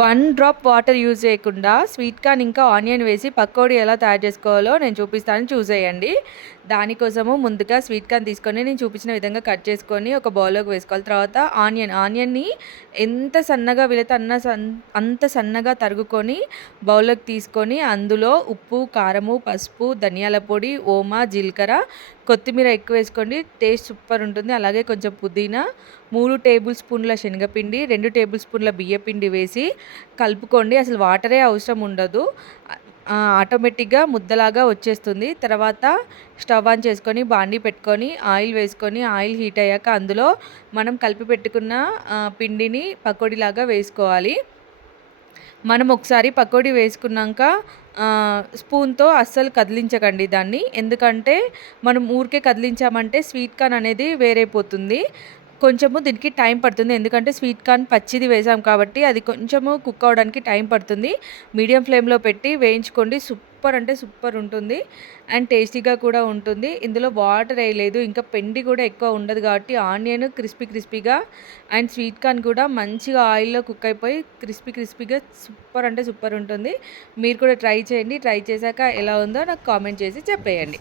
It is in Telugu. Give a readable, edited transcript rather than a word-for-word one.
1 డ్రాప్ వాటర్ యూజ్ చేయకుండా స్వీట్ కార్న్ ఇంకా ఆనియన్ వేసి పకోడీ ఎలా తయారు చేసుకోవాలో నేను చూపిస్తాను, చూసేయండి. దానికోసము ముందుగా స్వీట్ కార్న్ తీసుకొని నేను చూపించిన విధంగా కట్ చేసుకొని ఒక బౌల్లోకి వేసుకోవాలి. తర్వాత ఆనియన్ని ఎంత సన్నగా వీలైతే అంత సన్నగా తరుగుకొని బౌల్లోకి తీసుకొని అందులో ఉప్పు, కారము, పసుపు, ధనియాల పొడి, ఓమా, జీలకర్ర, కొత్తిమీర ఎక్కువ వేసుకోండి, టేస్ట్ సూపర్ ఉంటుంది. అలాగే కొంచెం పుదీనా, 3 టేబుల్ స్పూన్ల శనగపిండి, 2 టేబుల్ స్పూన్ల బియ్యపిండి వేసి కలుపుకోండి. అసలు వాటరే అవసరం ఉండదు. ఆటోమేటిక్గా ముద్దలాగా వచ్చేస్తుంది. తర్వాత స్టవ్ ఆన్ చేసుకొని బాండీ పెట్టుకొని ఆయిల్ వేసుకొని ఆయిల్ హీట్ అయ్యాక అందులో మనం కలిపి పెట్టుకున్న పిండిని పకోడీలాగా వేసుకోవాలి. మనం ఒకసారి పకోడీ వేసుకున్నాక స్పూన్తో అస్సలు కదిలించకండి దాన్ని. ఎందుకంటే మనం ఊరికే కదిలించామంటే స్వీట్ కార్న్ అనేది వేరైపోతుంది. కొంచెము దీనికి టైం పడుతుంది. ఎందుకంటే స్వీట్ కార్న్ పచ్చిది వేసాం కాబట్టి అది కొంచెము కుక్ అవ్వడానికి టైం పడుతుంది. మీడియం ఫ్లేమ్లో పెట్టి వేయించుకోండి. సూపర్ అంటే సూపర్ ఉంటుంది అండ్ టేస్టీగా కూడా ఉంటుంది. ఇందులో వాటర్ వేయలేదు, ఇంకా పిండి కూడా ఎక్కువ ఉండదు కాబట్టి ఆనియన్ క్రిస్పీగా అండ్ స్వీట్ కార్న్ కూడా మంచిగా ఆయిల్లో కుక్ అయిపోయి క్రిస్పీగా సూపర్ అంటే సూపర్ ఉంటుంది. మీరు కూడా ట్రై చేయండి. ట్రై చేశాక ఎలా ఉందో నాకు కామెంట్ చేసి చెప్పేయండి.